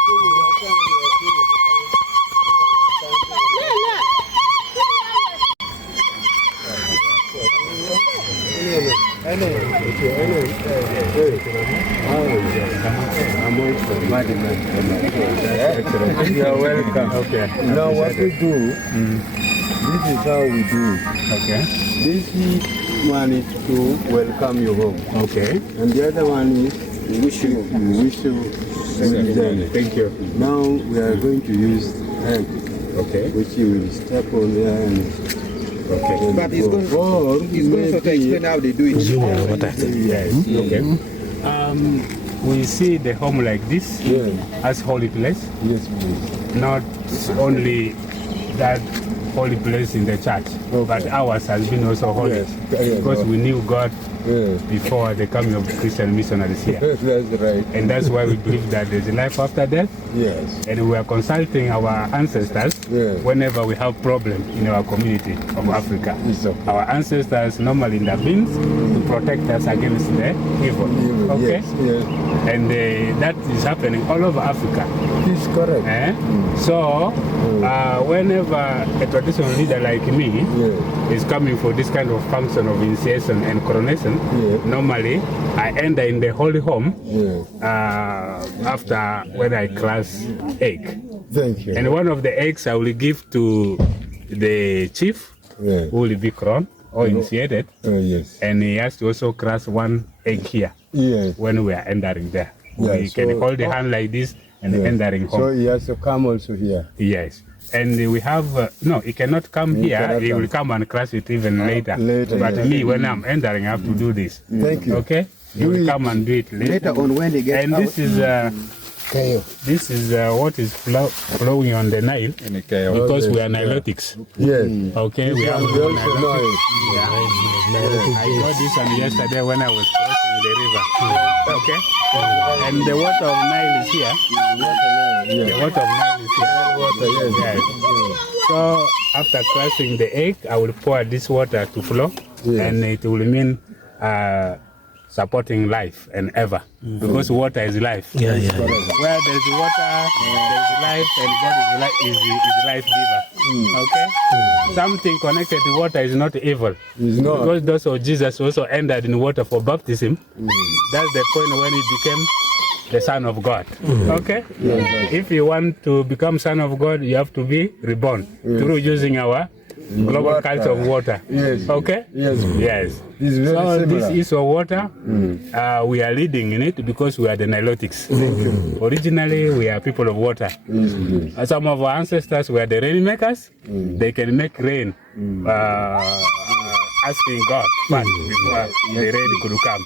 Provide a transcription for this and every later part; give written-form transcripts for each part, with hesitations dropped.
You are welcome. Okay. Now what we do, this is how we do. Okay. This one is to welcome you home. Okay. And the other one is wish you good journey. Thank you. Now we are going to use egg. Okay. Which you will step on there and. Okay. But he's going to explain how they do it. Yes. Okay. We see the home like this as holy place. Yes, please. Not only that holy place in the church, but ours has been also holy because we knew God before the coming of the Christian missionaries here. That's right. And that's why we believe that there's a life after death. Yes. And we are consulting our ancestors whenever we have problems in our community of Africa. Our ancestors normally intervene to protect us against the evil. Okay? Yes. And that is happening all over Africa. It's correct. So, whenever a traditional leader like me is coming for this kind of function of initiation and coronation, normally I enter in the holy home after when I class egg. Thank you. And one of the eggs I will give to the chief who will be crowned or initiated. And he has to also crush one egg here when we are entering there. We can hold the hand like this and entering home. So he has to come also here? Yes. And we have, no, he cannot come here. He will come and crush it even later. But me, when I'm entering, I have to do this. Thank you. Okay? He will come and do it later on when he gets out. And this is what is flowing on the Nile because we are Nilotics. Yes. Okay, we are Nilotics. I got this one yesterday when I was crossing the river. Okay? And the water of Nile is here. The water of Nile is here. Yes. So after crushing the egg, I will pour this water to flow and it will mean supporting life and ever because water is life. Where there's water, there's life, and God is life giver. Okay? Something connected to water is not evil. Because those of Jesus also entered in water for baptism. That's the point when he became the Son of God. Okay? If you want to become Son of God, you have to be reborn through using our global culture of water. Okay? Yes. So this is our water. We are leading in it because we are the Nilotics. Originally, we are people of water. Some of our ancestors were the rainmakers. They can make rain asking God first before the rain could come.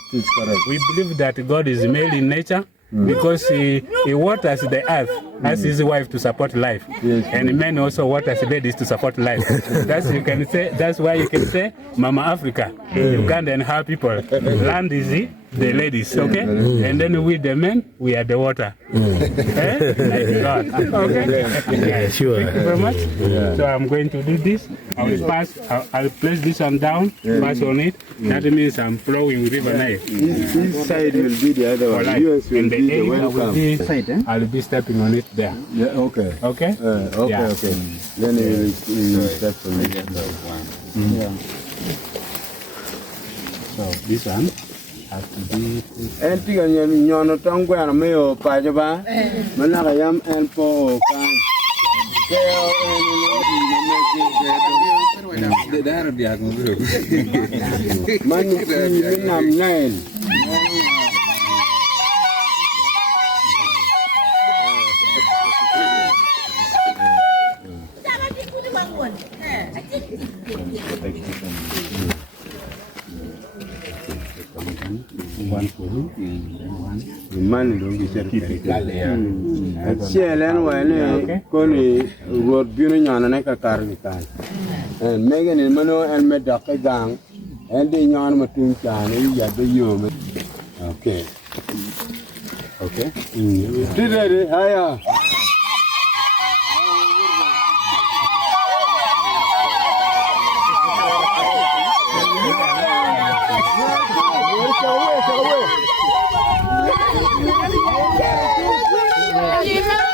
We believe that God is male in nature because he waters the earth as his wife to support life, and men also waters ladies to support life. That's why you can say Mama Africa, Uganda and her people. Land is the ladies, okay? And then we the men, we are the water. Like God. Okay? Sure. Thank you very much. So I'm going to do this. I'll place this one down, pass on it. That means I'm flowing River Nile. This side will be the other one. And the egg I'll be stepping on it there. Okay. Okay? Okay. Then you will step on it. So this one has to be and Onyono Tongweno meo pajaba manaka yam and po kan one for you, money don't be certificate. Chielen wene koni Rwot bino nyana ne ka karvikan. And Megan in Mano and Medaka gang and the nyan matung chan ya the yum. Okay. Okay. Did haya. Away.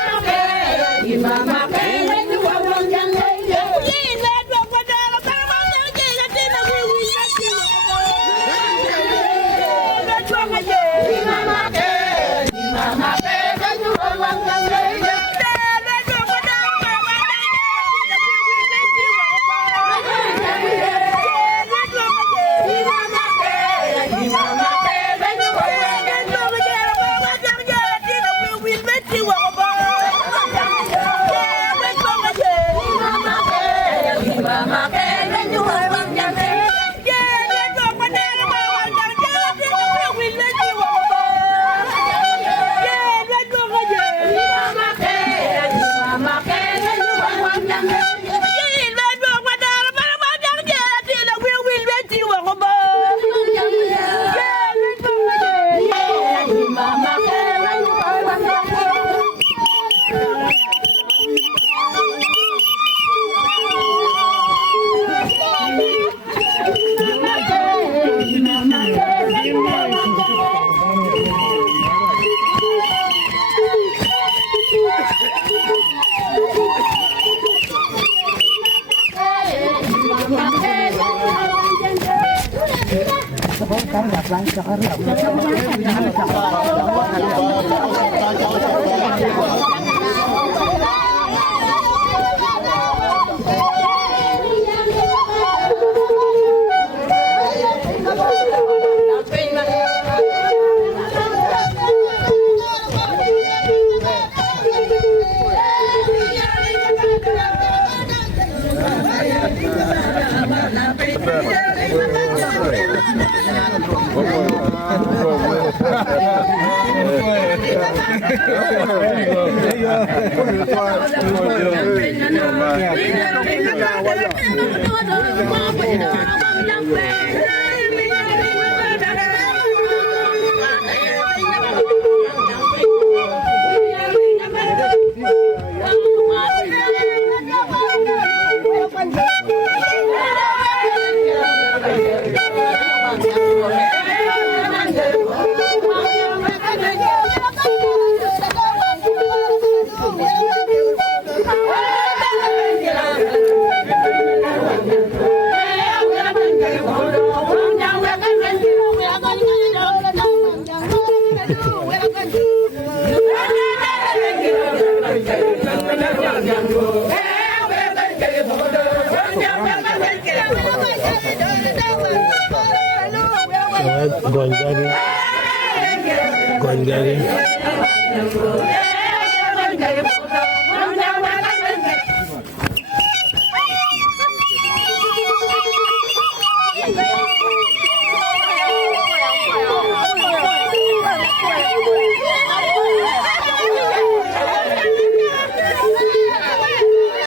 Going